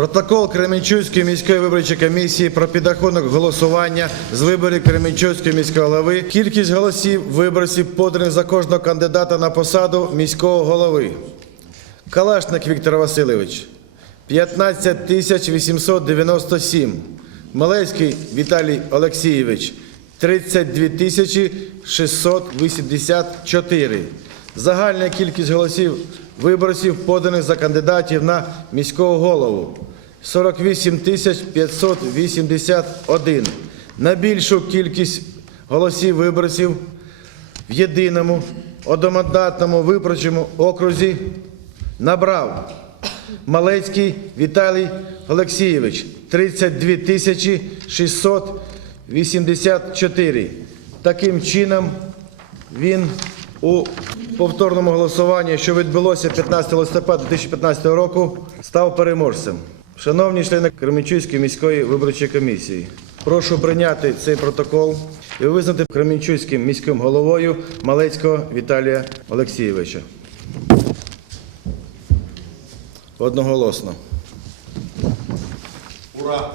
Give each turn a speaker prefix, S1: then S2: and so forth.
S1: Протокол Кременчуцької міської виборчої комісії про підрахунок голосування з виборів Кременчуцької міського голови. Кількість голосів виборців поданих за кожного кандидата на посаду міського голови. Калашник Віктор Васильович 15 897. Малецький Віталій Олексійович 32 684. Загальна кількість голосів виборців, поданих за кандидатів на міського голову 48 581. На більшу кількість голосів виборців в єдиному одномандатному виборчому окрузі набрав Малецький Віталій Олексійович 32 тисячі 684. Таким чином він у повторному голосуванні, що відбулося 15 листопада 2015 року, став переможцем. Шановні члени Кременчуцької міської виборчої комісії, прошу прийняти цей протокол і визнати Кременчуцьким міським головою Малецького Віталія Олексійовича. Одноголосно.
S2: Ура!